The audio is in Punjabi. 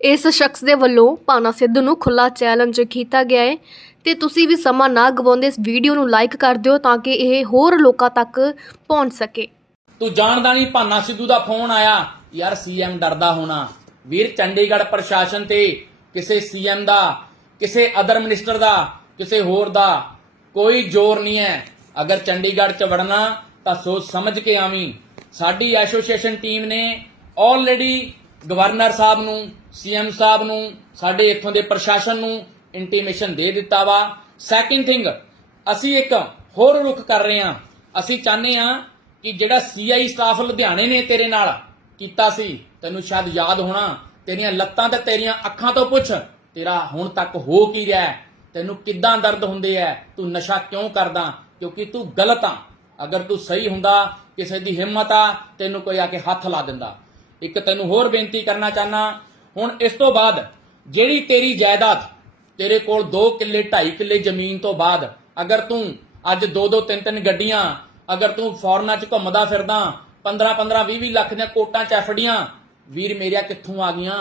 ਇਸ ਸ਼ਖਸ ਦੇ ਵੱਲੋਂ ਪਾਨਾ ਸਿੱਧੂ ਨੂੰ ਖੁੱਲਾ ਚੈਲੰਜ ਕੀਤਾ ਗਿਆ ਹੈ। ਤੇ ਤੁਸੀਂ ਵੀ ਸਮਾਂ ਨਾ ਗਵਾਉਂਦੇ ਇਸ ਵੀਡੀਓ ਨੂੰ ਲਾਈਕ ਕਰ ਦਿਓ ਤਾਂ ਕਿ ਇਹ ਹੋਰ ਲੋਕਾਂ ਤੱਕ ਪਹੁੰਚ ਸਕੇ। ਤੂੰ ਜਾਣਦਾ ਨਹੀਂ ਭਾਨਾ ਸਿੱਧੂ ਦਾ ਫੋਨ ਆਇਆ। ਯਾਰ ਸੀਐਮ ਡਰਦਾ ਹੋਣਾ। ਵੀਰ, ਚੰਡੀਗੜ੍ਹ ਪ੍ਰਸ਼ਾਸਨ ਤੇ ਕਿਸੇ ਸੀਐਮ ਦਾ, ਕਿਸੇ ਅਦਰ ਮਿਨਿਸਟਰ ਦਾ, ਕਿਸੇ ਹੋਰ ਦਾ ਕੋਈ ਜ਼ੋਰ ਨਹੀਂ ਹੈ। ਅਗਰ ਚੰਡੀਗੜ੍ਹ ਚ ਵੜਨਾ ਤਾਂ ਸੋਚ ਸਮਝ ਕੇ ਆਵੀਂ। ਸਾਡੀ ਐਸੋਸੀਏਸ਼ਨ ਟੀਮ ਨੇ ਆਲਰੇਡੀ ਗਵਰਨਰ ਸਾਹਿਬ ਨੂੰ, ਸੀਐਮ ਸਾਹਿਬ ਨੂੰ, ਸਾਡੇ ਇੱਥੋਂ ਦੇ ਪ੍ਰਸ਼ਾਸਨ ਨੂੰ ਇੰਟੀਮੇਸ਼ਨ ਦੇ ਦਿੱਤਾ ਵਾ। ਸੈਕਿੰਡ ਥਿੰਗ ਅਸੀਂ ਇੱਕ ਹੋਰ ਰੁਖ ਕਰ ਰਹੇ ਹਾਂ। ਅਸੀਂ ਚਾਹੁੰਦੇ ਹਾਂ ਕਿ ਜਿਹੜਾ ਸੀਆਈ ਸਟਾਫ ਲੁਧਿਆਣੇ ਨੇ ਤੇਰੇ ਨਾਲ ਕੀਤਾ ਸੀ, ਤੈਨੂੰ ਸ਼ਾਇਦ ਯਾਦ ਹੋਣਾ, ਤੇਰੀਆਂ ਲੱਤਾਂ ਤੇ ਤੇਰੀਆਂ ਅੱਖਾਂ ਤੋਂ ਪੁੱਛ, ਤੇਰਾ ਹੁਣ ਤੱਕ ਹੋ ਕੀ ਰਿਹਾ ਤੈਨੂੰ ਕਿੱਦਾਂ ਦਰਦ ਹੁੰਦੇ ਐ ਤੂੰ ਨਸ਼ਾ ਕਿਉਂ ਕਰਦਾ? ਕਿਉਂਕਿ ਤੂੰ ਗਲਤ ਆ। ਅਗਰ ਤੂੰ ਸਹੀ ਹੁੰਦਾ, ਕਿਸੇ ਦੀ ਹਿੰਮਤ ਆ, ਤੈਨੂੰ ਕੋਈ ਆ ਕੇ ਹੱਥ ਲਾ ਦਿੰਦਾ। ਇੱਕ ਤੈਨੂੰ ਹੋਰ ਬੇਨਤੀ ਕਰਨਾ ਚਾਹਨਾ, ਹੁਣ ਇਸ ਤੋਂ ਬਾਅਦ ਜਿਹੜੀ ਤੇਰੀ ਜਾਇਦਾਦ, ਤੇਰੇ ਕੋਲ 2 ਕਿੱਲੇ 2.5 ਕਿੱਲੇ ਜ਼ਮੀਨ ਤੋਂ ਬਾਅਦ, ਅਗਰ ਤੂੰ ਅੱਜ 2-2 3-3 ਗੱਡੀਆਂ, ਅਗਰ ਤੂੰ ਫੋਰਨਾਂ 'ਚ ਘੁੰਮਦਾ ਫਿਰਦਾ 15-15 20-20 ਲੱਖ ਦੀਆਂ ਕੋਟਾਂ ਚ ਐਫਡੀਆਂ, ਵੀਰ ਮੇਰਿਆ ਕਿੱਥੋਂ ਆ ਗਈਆਂ?